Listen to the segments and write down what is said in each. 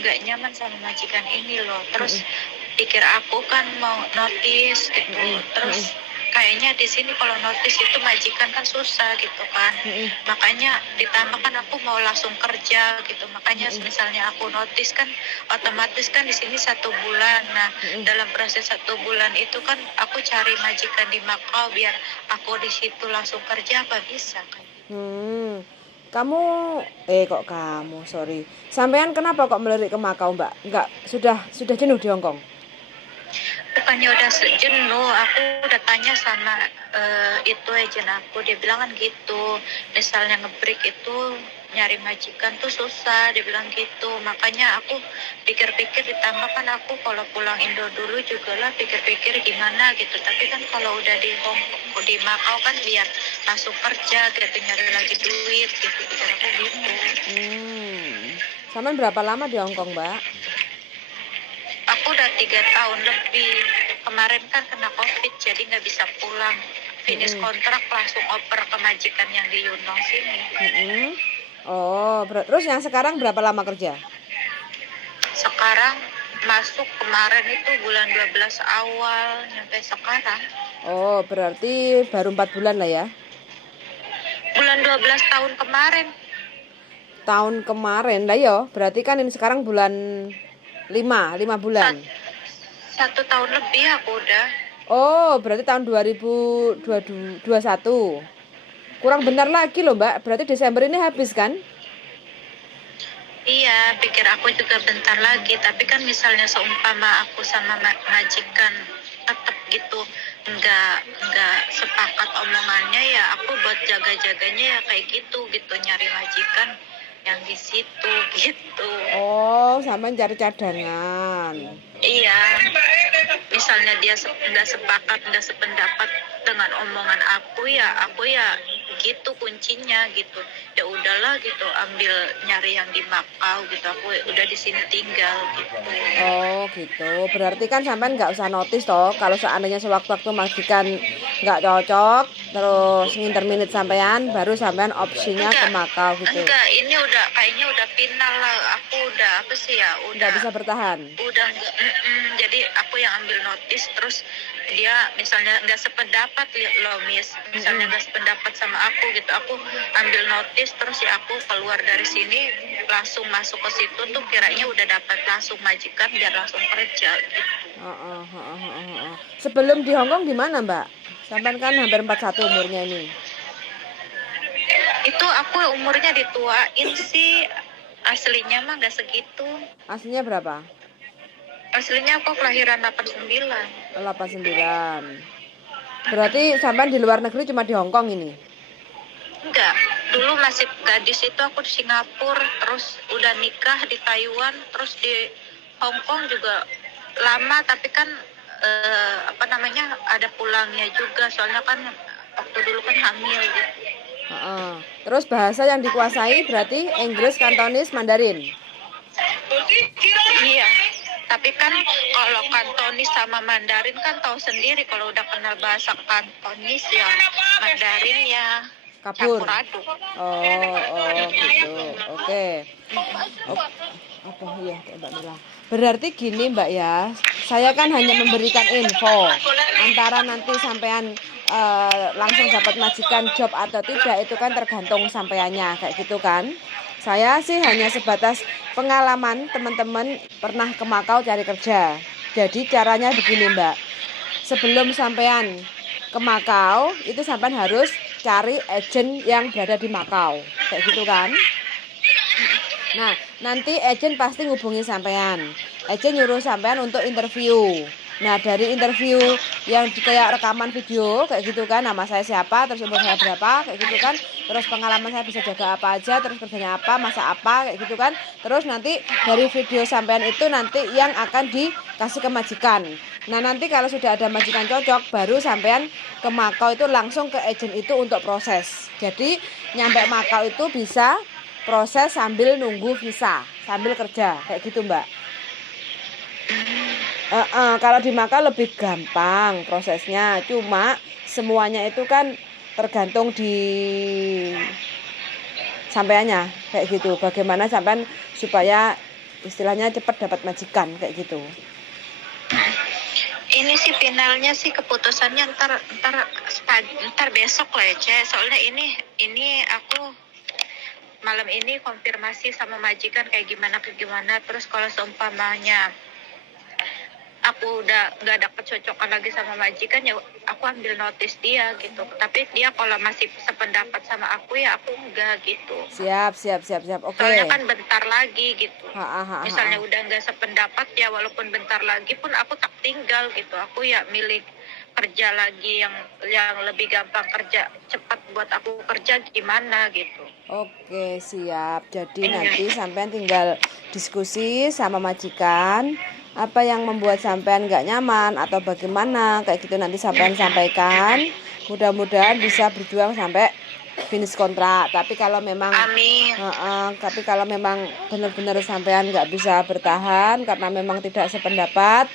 nggak nyaman sama majikan ini loh. Terus Mm-mm. pikir aku kan mau notice gitu. Mm-mm. Mm-mm. Terus kayaknya di sini kalau notice itu majikan kan susah gitu kan. Mm-mm. Makanya ditambah kan aku mau langsung kerja gitu. Makanya Mm-mm. misalnya aku notice kan otomatis kan di sini 1 bulan. Nah, Mm-mm. dalam proses 1 bulan itu kan aku cari majikan di Makau biar aku di situ langsung kerja apa bisa kan. Hmm. Kamu kok kamu, sorry. Sampean kenapa kok melirik ke Makau, Mbak? Enggak, sudah jenuh di Hong Kong? Bukannya udah jenuh, aku udah tanya sama itu agent aku, dia bilang kan gitu, misalnya ngebreak itu nyari majikan tuh susah, dia bilang gitu. Makanya aku pikir-pikir, ditambah kan aku kalau pulang Indo dulu juga lah pikir-pikir gimana gitu. Tapi kan kalau udah di Hong Kong, di Macau kan biar langsung kerja gitu, nyari lagi duit gitu, pikir aku gitu. Sampean berapa lama di Hong Kong, Mbak? Aku udah 3 tahun lebih. Kemarin kan kena COVID jadi nggak bisa pulang. Finish Mm-mm. kontrak langsung oper ke majikan yang di Yunong sini. Mm-mm. Oh, terus yang sekarang berapa lama kerja? Sekarang masuk kemarin itu bulan 12 awal sampai sekarang. Oh, berarti baru 4 bulan lah ya? Bulan 12 tahun kemarin. Tahun kemarin lah ya, berarti kan ini sekarang bulan 5 bulan. Sat- 1 tahun lebih aku udah. Oh, berarti tahun 2021. Kurang bentar lagi loh, Mbak. Berarti Desember ini habis kan? Iya, pikir aku juga bentar lagi. Tapi kan misalnya seumpama aku sama majikan tetap gitu nggak sepakat omongannya, ya aku buat jaga-jaganya ya kayak gitu nyari majikan yang di situ gitu. Oh, sampai cari cadangan. Iya, misalnya dia nggak sepakat, nggak sependapat dengan omongan aku ya gitu kuncinya gitu. Ya udahlah gitu, ambil nyari yang di Makau gitu. Aku udah di sini tinggal gitu. Oh gitu, berarti kan sampean nggak usah notice toh. Kalau seandainya sewaktu-waktu majikan nggak cocok, terus nginterminate sampean, baru sampean opsinya ke Makau gitu. Enggak, ini udah kayaknya udah final lah. Aku udah apa sih ya, Nggak bisa bertahan. udah enggak, jadi aku yang ambil notice, terus dia misalnya nggak sependapat loh misalnya nggak sependapat sama aku gitu, aku ambil notice terus ya aku keluar dari sini langsung masuk ke situ tuh kiranya udah dapat langsung majikan biar langsung kerja gitu. Sebelum di Hong Kong di mana, Mbak? Sampean kan hampir 41 umurnya ini. Itu aku umurnya dituain sih, aslinya mah nggak segitu. Aslinya berapa? Aslinya aku kelahiran 89. 89. Berarti sampean di luar negeri cuma di Hong Kong ini. Enggak, dulu masih gadis itu aku di Singapura, terus udah nikah di Taiwan, terus di Hong Kong juga lama, tapi kan ada pulangnya juga, soalnya kan waktu dulu kan hamil gitu. Terus bahasa yang dikuasai berarti Inggris, Kantonis, Mandarin. Iya, tapi kan kalau Kantonis sama Mandarin kan tahu sendiri, kalau udah kenal bahasa Kantonis ya Mandarin ya Kabur. campur aduk. Oh gitu. Oke. Apa ya, Mbak Mila? Berarti gini, Mbak ya. Saya kan hanya memberikan info. Antara nanti sampean langsung dapat majikan job atau tidak itu kan tergantung sampeannya kayak gitu kan. Saya sih hanya sebatas pengalaman teman-teman pernah ke Makau cari kerja. Jadi caranya begini, Mbak. Sebelum sampean ke Makau, itu sampean harus cari agent yang berada di Makau. Kayak gitu kan. Nah, nanti agent pasti ngubungi sampean. Agent nyuruh sampean untuk interview. Nah, dari interview yang kayak rekaman video kayak gitu kan, nama saya siapa, terus umur saya berapa, kayak gitu kan. Terus pengalaman saya bisa jaga apa aja, terus kerjanya apa, masa apa, kayak gitu kan. Terus nanti dari video sampean itu nanti yang akan dikasih ke majikan. Nah, nanti kalau sudah ada majikan cocok, baru sampean ke Makau itu langsung ke agent itu untuk proses. Jadi, nyampe Makau itu bisa proses sambil nunggu visa, sambil kerja, kayak gitu, Mbak. Kalau di Makau lebih gampang prosesnya, cuma semuanya itu kan tergantung di sampeannya, kayak gitu. Bagaimana sampean supaya istilahnya cepat dapat majikan kayak gitu. Ini sih finalnya sih keputusannya ntar besok lah ya, Ce. Soalnya ini aku malam ini konfirmasi sama majikan kayak gimana. Terus kalau seumpamanya aku udah nggak ada kecocokan lagi sama majikan, ya aku ambil notis dia gitu. Tapi dia kalau masih sependapat sama aku, ya aku enggak gitu. Siap. Oke. Soalnya kan bentar lagi gitu. Ha. Misalnya udah nggak sependapat, ya walaupun bentar lagi pun aku tak tinggal gitu. Aku ya milih kerja lagi yang lebih gampang, kerja cepat buat aku kerja gimana gitu. Oke, siap. Jadi nanti sampean tinggal diskusi sama majikan apa yang membuat sampean nggak nyaman atau bagaimana kayak gitu, nanti sampean sampaikan. Mudah-mudahan bisa berjuang sampai finish kontrak. Tapi kalau memang Amin. tapi kalau memang benar-benar sampean nggak bisa bertahan karena memang tidak sependapat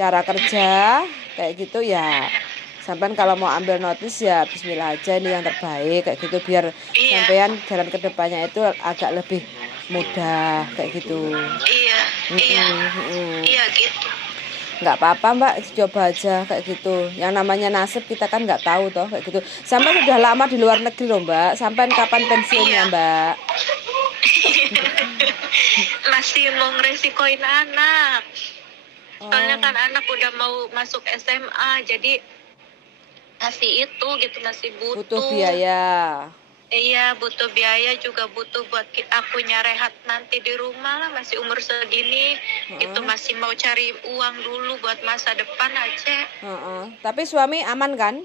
cara kerja kayak gitu, ya sampean kalau mau ambil notis ya bismillah aja, ini yang terbaik kayak gitu, biar Iya. sampean jalan ke depannya itu agak lebih mudah kayak gitu. Iya gitu. Nggak apa-apa Mbak, coba aja kayak gitu. Yang namanya nasib kita kan nggak tahu toh kayak gitu. Sampai sudah lama di luar negeri loh Mbak. Sampai kapan pensiunnya Mbak? Masih mau ngeresikoin anak. Soalnya kan anak udah mau masuk SMA, jadi masih itu gitu, masih butuh biaya. Iya, butuh biaya, juga butuh buat akunya rehat nanti di rumah lah, masih umur segini. Itu masih mau cari uang dulu buat masa depan aja. Tapi suami aman kan?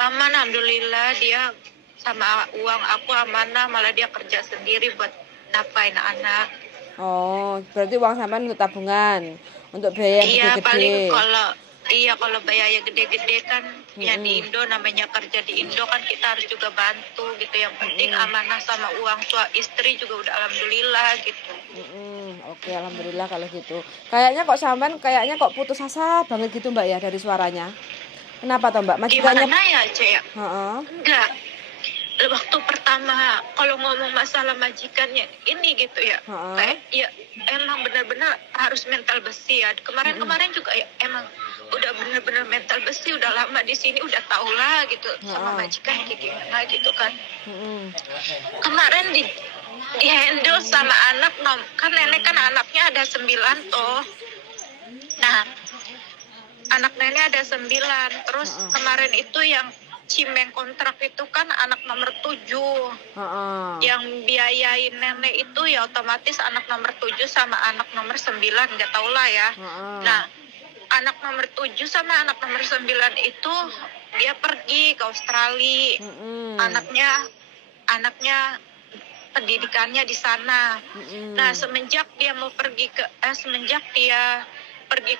Aman, alhamdulillah. Dia sama uang aku amanah, malah dia kerja sendiri buat nafain anak. Oh, berarti uang sampean untuk tabungan, untuk biaya yang Iya, gede-gede. paling kalau biaya gede-gede kan, ya di Indo, namanya kerja di Indo kan kita harus juga bantu gitu. Yang penting amanah sama uang istri juga udah alhamdulillah gitu. Oke, alhamdulillah kalau gitu. Kayaknya kok putus asa banget gitu Mbak ya dari suaranya. Kenapa toh Mbak? Majikannya gimana ya, Cek? Enggak. Waktu pertama kalau ngomong masalah majikannya ini gitu ya, kayak ya emang benar-benar harus mental besi ya. Kemarin juga ya emang udah benar-benar mental besi, udah lama di sini, udah tau lah gitu sama majikan kayak gimana gitu kan. Kemarin di handle sama anak, kan nenek kan anaknya ada 9 toh. Nah, anak nenek ada 9. Terus kemarin itu yang cimeng kontrak itu kan anak nomor 7. Yang biayain nenek itu ya otomatis anak nomor 7 sama anak nomor 9, nggak tau lah ya. Nah, anak nomor 7 sama anak nomor 9 itu dia pergi ke Australia. Anaknya pendidikannya di sana. Nah, semenjak dia pergi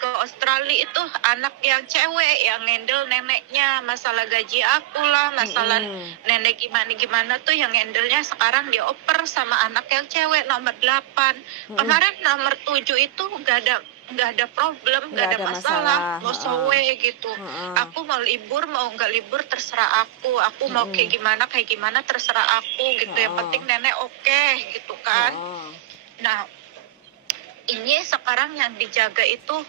ke Australia itu anak yang cewek yang handle neneknya, masalah gaji aku lah, masalah nenek gimana tuh yang handle-nya sekarang dioper sama anak yang cewek nomor 8. Kemarin nomor 7 itu nggak ada problem, nggak ada masalah, mau sowe gitu. Aku mau libur mau nggak libur terserah aku mau kayak gimana terserah aku gitu. Yang penting nenek oke gitu kan. Nah, ini sekarang yang dijaga itu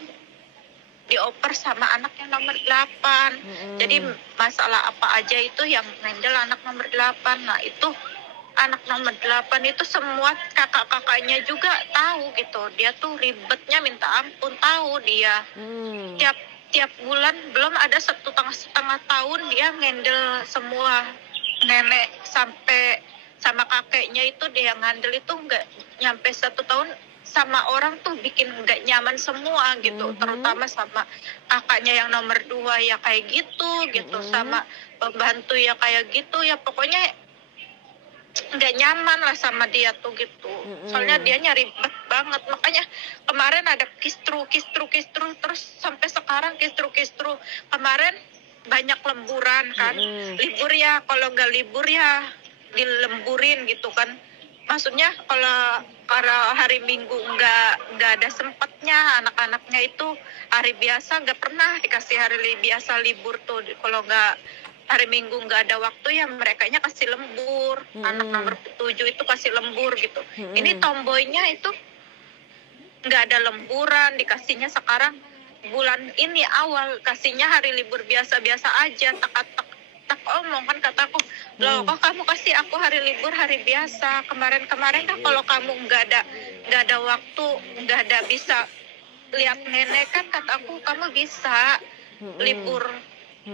dioper sama anak yang nomor 8. Jadi masalah apa aja itu yang handle anak nomor 8. Nah, itu anak nomor 8 itu semua kakak-kakaknya juga tahu gitu. Dia tuh ribetnya minta ampun, tahu dia. Tiap bulan belum ada setengah tahun dia ngendel semua nenek sampai sama kakeknya itu, dia ngandel itu nggak nyampe 1 tahun. Sama orang tuh bikin nggak nyaman semua gitu, terutama sama kakaknya yang nomor 2 ya kayak gitu, sama pembantu ya kayak gitu ya, pokoknya nggak nyaman lah sama dia tuh gitu. Soalnya dia ribet banget, makanya kemarin ada kistru terus sampai sekarang kistru. Kemarin banyak lemburan kan, libur ya, kalau nggak libur ya dilemburin gitu kan. Maksudnya kalau hari Minggu nggak ada sempatnya, anak-anaknya itu hari biasa nggak pernah dikasih hari biasa libur tuh. Kalau nggak hari Minggu nggak ada waktu ya merekanya kasih lembur. Anak nomor 7 itu kasih lembur gitu. Ini tomboynya itu nggak ada lemburan, dikasihnya sekarang bulan ini awal kasihnya hari libur biasa-biasa aja, tak omong kan kataku, loh kok kamu kasih aku hari libur hari biasa, kemarin-kemarin kan kalau kamu nggak ada waktu, nggak ada bisa lihat nenek kan kataku kamu bisa libur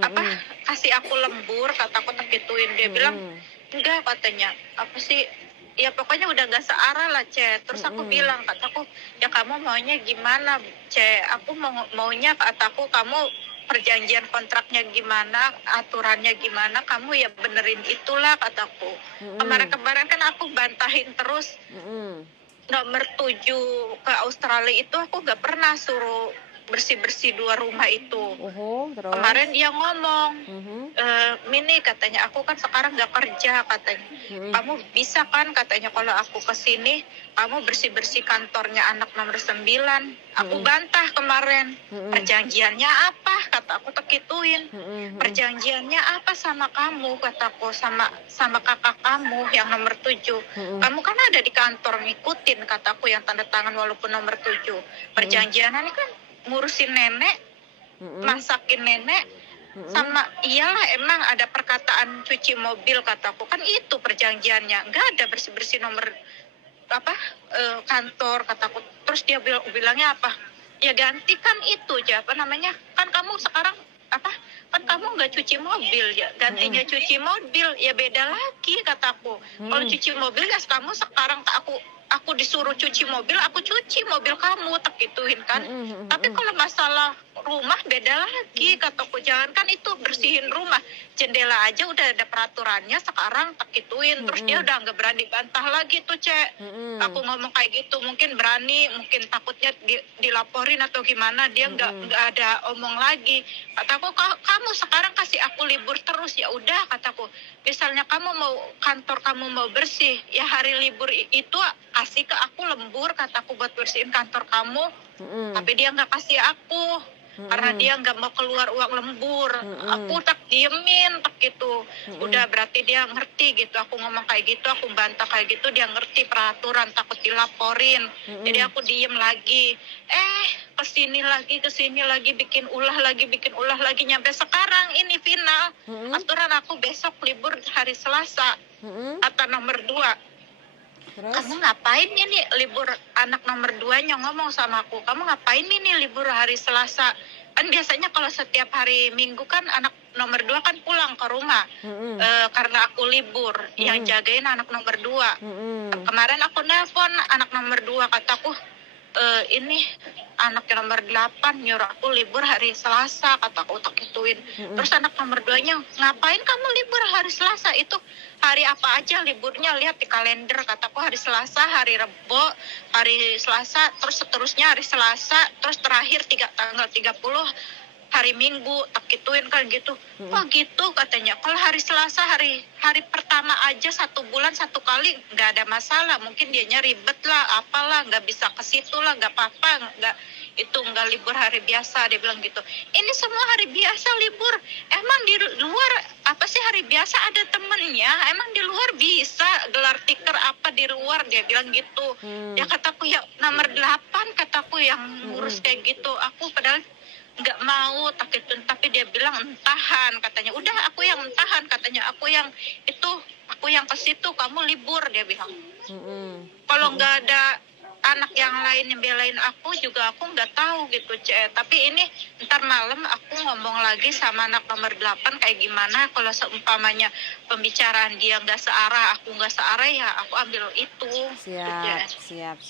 apa kasih aku lembur, kataku tak gituin. Dia bilang enggak, katanya apa sih, ya pokoknya udah gak searah lah Ce. Terus aku bilang, kataku ya kamu maunya gimana Ce, aku maunya kataku kamu perjanjian kontraknya gimana, aturannya gimana, kamu ya benerin itulah, kataku. Kemarin-kemarin kan aku bantahin terus nomor 7 ke Australia itu aku gak pernah suruh bersih-bersih 2 rumah itu. Terus? Kemarin dia ngomong, Mini katanya, aku kan sekarang gak kerja katanya. Kamu bisa kan katanya kalau aku kesini, kamu bersih-bersih kantornya anak nomor 9. Aku bantah kemarin. Perjanjiannya apa? Kata aku tekituin. Perjanjiannya apa sama kamu? Kataku sama kakak kamu yang nomor 7. Kamu kan ada di kantor ngikutin, kataku, yang tanda tangan walaupun nomor 7. Perjanjiannya kan ngurusin nenek, masakin nenek, sama iyalah emang ada perkataan cuci mobil, kataku, kan itu perjanjiannya, nggak ada bersih-bersih nomor kantor, kataku. Terus dia bilangnya apa, ya gantikan itu aja, apa namanya, kan kamu sekarang kan kamu nggak cuci mobil ya, gantinya cuci mobil ya beda lagi, kataku. Kalau cuci mobil ya kamu sekarang aku disuruh cuci mobil, aku cuci mobil kamu, tak gituin kan. Tapi kalau masalah rumah beda lagi, kataku. Jangan kan itu bersihin rumah, jendela aja udah ada peraturannya sekarang, tak gituin. Terus dia udah nggak berani bantah lagi tuh Cek. Aku ngomong kayak gitu, mungkin berani, mungkin takutnya dilaporin atau gimana, dia nggak ada omong lagi. Kataku, kamu sekarang kasih aku libur terus, ya udah, kataku. Misalnya kantor kamu mau bersih, ya hari libur itu kasih ke aku lembur, kataku, buat bersihin kantor kamu. Tapi dia nggak kasih aku, karena dia nggak mau keluar uang lembur. Aku tak diemin, tak gitu. Udah berarti dia ngerti gitu. Aku ngomong kayak gitu, aku bantah kayak gitu, dia ngerti peraturan, takut dilaporin. Jadi aku diem lagi. Kesini lagi, bikin ulah lagi, nyampe sekarang ini final. Aturan aku besok libur hari Selasa. Kata nomor 2. Terus? Kamu ngapain ini libur, anak nomor 2-nya ngomong sama aku, kamu ngapain ini libur hari Selasa? Kan biasanya kalau setiap hari Minggu kan anak nomor 2 kan pulang ke rumah. Karena aku libur, yang jagain anak nomor 2. Kemarin aku nelpon anak nomor 2, kataku, ini anak nomor 8 nyuruh aku libur hari Selasa, kataku, tak gituin. Terus anak nomor 2-nya, ngapain kamu libur hari Selasa? Itu hari apa aja liburnya, lihat di kalender, kataku. Hari Selasa, hari Rebo, hari Selasa, terus seterusnya hari Selasa, terus terakhir tanggal 30 hari Minggu, tak gituin kan gitu. Oh gitu, katanya. Kalau hari Selasa, hari pertama aja 1 bulan 1 kali nggak ada masalah, mungkin dianya ribet lah, apalah, nggak bisa ke situ lah, nggak apa-apa, nggak libur hari biasa, dia bilang gitu. Ini semua hari biasa libur, emang di luar apa sih hari biasa ada temennya, emang di luar bisa gelar tikar apa di luar, dia bilang gitu. Ya kataku, ya nomor 8, kataku, yang ngurus kayak gitu. Aku padahal nggak mau, tapi dia bilang entahan, katanya. Udah aku yang entahan, katanya. Aku yang ke situ, kamu libur, dia bilang. Kalau nggak ada anak yang lain yang belain aku juga, aku nggak tahu gitu Cek. Tapi ini ntar malam aku ngomong lagi sama anak nomor 8 kayak gimana. Kalau seumpamanya pembicaraan dia nggak searah, aku nggak searah, ya aku ambil itu. Siap.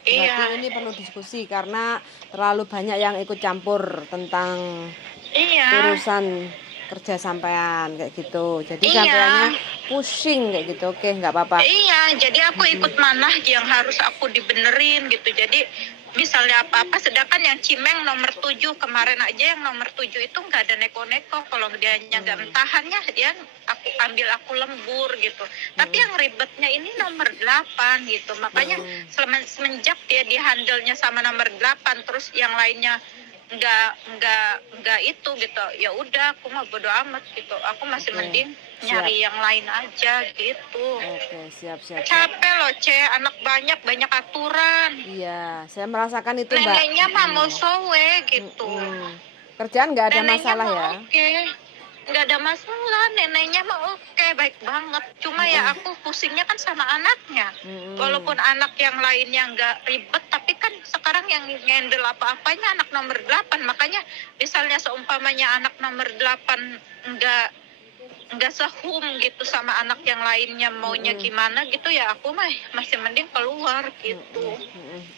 Berarti ini perlu diskusi karena terlalu banyak yang ikut campur tentang urusan kerja sampean kayak gitu. Jadi sampeannya pusing kayak gitu. Oke, nggak apa-apa. Iya, jadi aku ikut manah yang harus aku dibenerin gitu. Jadi misalnya apa-apa, sedangkan yang Cimeng nomor 7 kemarin aja, yang nomor 7 itu nggak ada neko-neko. Kalau dia nggak mentahannya, dia aku lembur gitu. Tapi yang ribetnya ini nomor 8 gitu. Makanya semenjak dia dihandle-nya sama nomor 8, terus yang lainnya nggak itu gitu. Ya udah, aku mah bodo amat gitu. Aku masih Oke, mending siap. nyari yang lain aja gitu. Oke, siap. Capek loh, anak banyak aturan. Iya, saya merasakan itu, Mbak. Neneknya mah mau sowe gitu. Kerjaan nggak ada Neneknya masalah mah ya? oke, nggak ada masalah. Neneknya mah oke, baik banget. Cuma ya aku pusingnya kan sama anaknya. Walaupun anak yang lainnya nggak ribet, tapi kan sekarang yang ngendel apa-apanya anak nomor 8. Makanya misalnya seumpamanya anak nomor 8 nggak sehum gitu sama anak yang lainnya maunya gimana gitu, ya aku mah masih mending keluar gitu.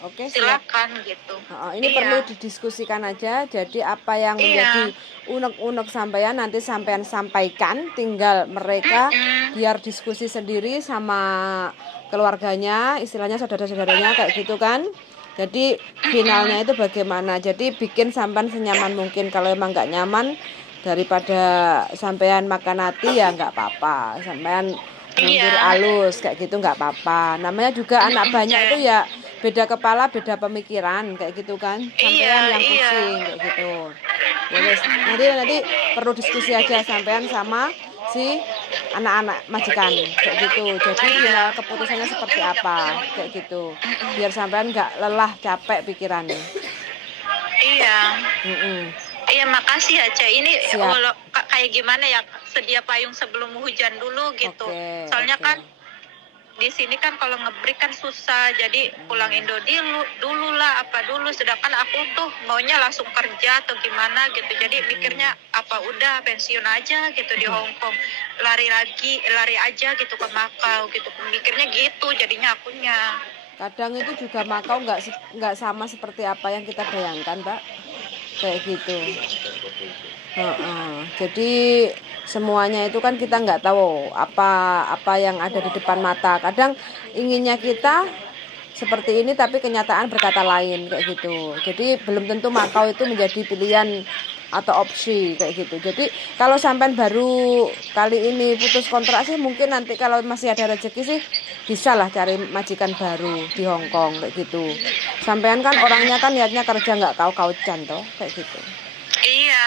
Oke, siap. Silakan gitu. Ini perlu didiskusikan aja. Jadi apa yang menjadi unek-unek sampean nanti sampean sampaikan, tinggal mereka biar diskusi sendiri sama keluarganya, istilahnya saudara-saudaranya kayak gitu kan. Jadi finalnya itu bagaimana. Jadi bikin sampean senyaman mungkin. Kalau emang nggak nyaman, daripada sampean makan hati ya nggak apa-apa. Sampean mundur alus kayak gitu nggak apa-apa. Namanya juga anak banyak itu ya beda kepala, beda pemikiran kayak gitu kan. Sampean yang pusing kayak gitu. Ya, nanti perlu diskusi aja sampean sama si anak-anak majikan kayak gitu. Jadi final keputusannya seperti apa kayak gitu. Biar sampean nggak lelah, capek pikirannya. Iya. Iya, makasih ya, Cek. Ini kayak gimana ya, sedia payung sebelum hujan dulu gitu. Soalnya kan di sini kan kalau ngebreak kan susah, jadi pulang Indo dulu lah, apa dulu. Sedangkan aku tuh maunya langsung kerja atau gimana gitu. Jadi mikirnya apa udah pensiun aja gitu di Hong Kong, lari aja gitu ke Makau gitu. Mikirnya gitu, jadinya akunya. Kadang itu juga Makau nggak sama seperti apa yang kita bayangkan, Mbak. Kayak gitu. Jadi semuanya itu kan kita nggak tahu apa yang ada di depan mata. Kadang inginnya kita seperti ini tapi kenyataan berkata lain kayak gitu. Jadi belum tentu Makau itu menjadi pilihan atau opsi kayak gitu. Jadi kalau sampean baru kali ini putus kontrak sih, mungkin nanti kalau masih ada rezeki sih bisa lah cari majikan baru di Hong Kong kayak gitu. Sampean kan orangnya kan niatnya kerja, nggak kau-kaucan toh kayak gitu. Iya,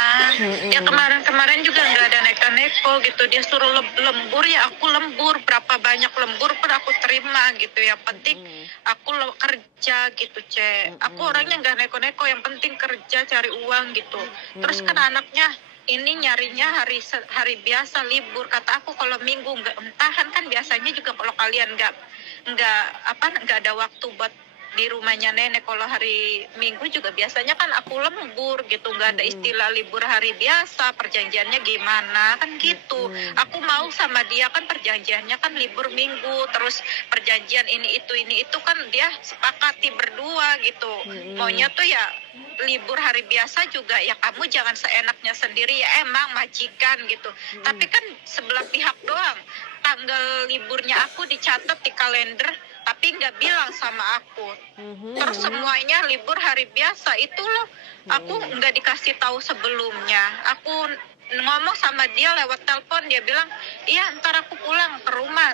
ya kemarin juga nggak ada neko-neko gitu. Dia suruh lembur, ya aku lembur. Berapa banyak lembur pun aku terima gitu. Yang penting aku kerja gitu, Cek. Aku orangnya nggak neko-neko, yang penting kerja cari uang gitu. Terus kan anaknya ini nyarinya hari biasa libur. Kata aku kalau minggu nggak entahan, kan biasanya juga kalau kalian nggak ada waktu buat di rumahnya nenek. Kalau hari Minggu juga biasanya kan aku lembur gitu, nggak ada istilah libur hari biasa. Perjanjiannya gimana kan gitu. Aku mau sama dia kan perjanjiannya kan libur Minggu, terus perjanjian ini itu kan dia sepakati berdua gitu. Maunya tuh ya libur hari biasa juga ya kamu jangan seenaknya sendiri, ya emang majikan gitu. Tapi kan sebelah pihak doang. Tanggal liburnya aku dicatat di kalender, tapi nggak bilang sama aku. Terus semuanya libur hari biasa itu loh. Aku nggak dikasih tahu sebelumnya. Aku ngomong sama dia lewat telepon, dia bilang iya ntar aku pulang ke rumah,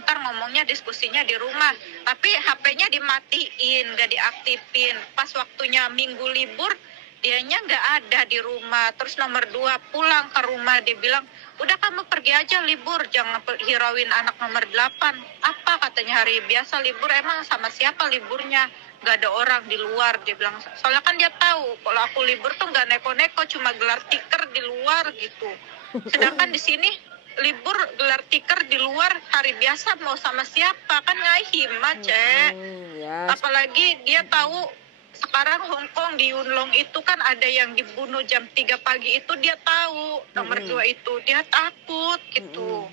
ntar ngomongnya diskusinya di rumah. Tapi HP-nya dimatiin, nggak diaktifin. Pas waktunya Minggu libur, dianya nggak ada di rumah. Terus nomor 2 pulang ke rumah, dia bilang udah kamu pergi aja libur, jangan hirauin anak nomor 8. Apa katanya hari biasa libur, emang sama siapa liburnya? Gak ada orang di luar, dia bilang. Soalnya kan dia tahu kalau aku libur tuh gak neko-neko, cuma gelar tikar di luar gitu. Sedangkan di sini libur gelar tikar di luar, hari biasa mau sama siapa, kan ngahim Cek. Apalagi dia tahu sekarang Hong Kong di Yunlong itu kan ada yang dibunuh jam 3 pagi itu, dia tahu. Nomor 2 itu dia takut gitu.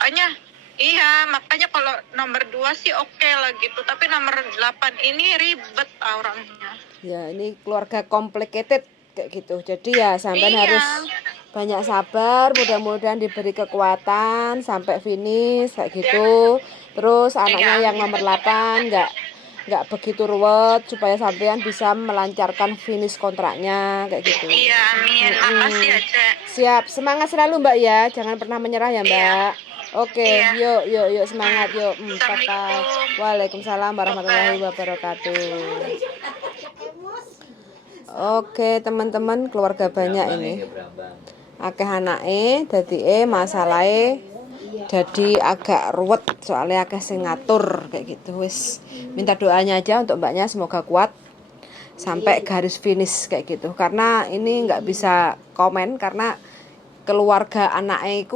Makanya kalau nomor 2 sih oke lah gitu, tapi nomor 8 ini ribet orangnya. Ya, ini keluarga complicated kayak gitu. Jadi ya sampai harus banyak sabar, mudah-mudahan diberi kekuatan sampai finish kayak gitu. Terus anaknya yang nomor 8 nggak begitu ruwet, supaya sampean bisa melancarkan finish kontraknya kayak gitu. Iya, amin. Makasih ya, Cek. Siap, semangat selalu Mbak ya, jangan pernah menyerah ya Mbak. Oke, yuk semangat yuk. Waalaikumsalam warahmatullahi wabarakatuh. Oke teman-teman, keluarga banyak ini. Akeh anake, dadi masalahe jadi agak ruwet soalnya akeh sing ngatur kayak gitu. Wis minta doanya aja untuk mbaknya, semoga kuat sampai garis finish kayak gitu. Karena ini nggak bisa komen karena keluarga anake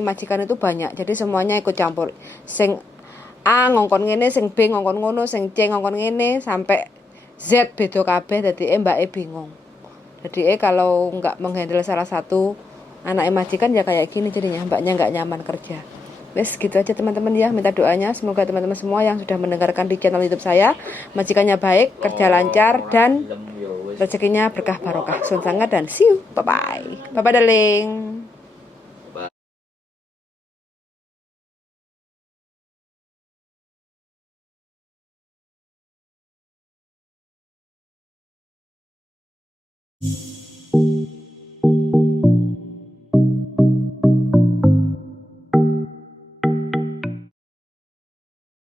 majikan itu banyak. Jadi semuanya ikut campur. Sing A ngongkon ngene, sing B ngongkon ngono, sing C ngongkon ngene sampai Z beda kabeh, dadi mbake bingung. Jadi kalau nggak menghandle salah satu anak majikan ya kayak gini jadinya mbaknya nggak nyaman kerja. Wes gitu aja teman-teman ya, minta doanya semoga teman-teman semua yang sudah mendengarkan di channel YouTube saya majikannya baik, kerja lancar dan rezekinya berkah barokah. Sun sangat dan see you, bye bye, bye bye darling.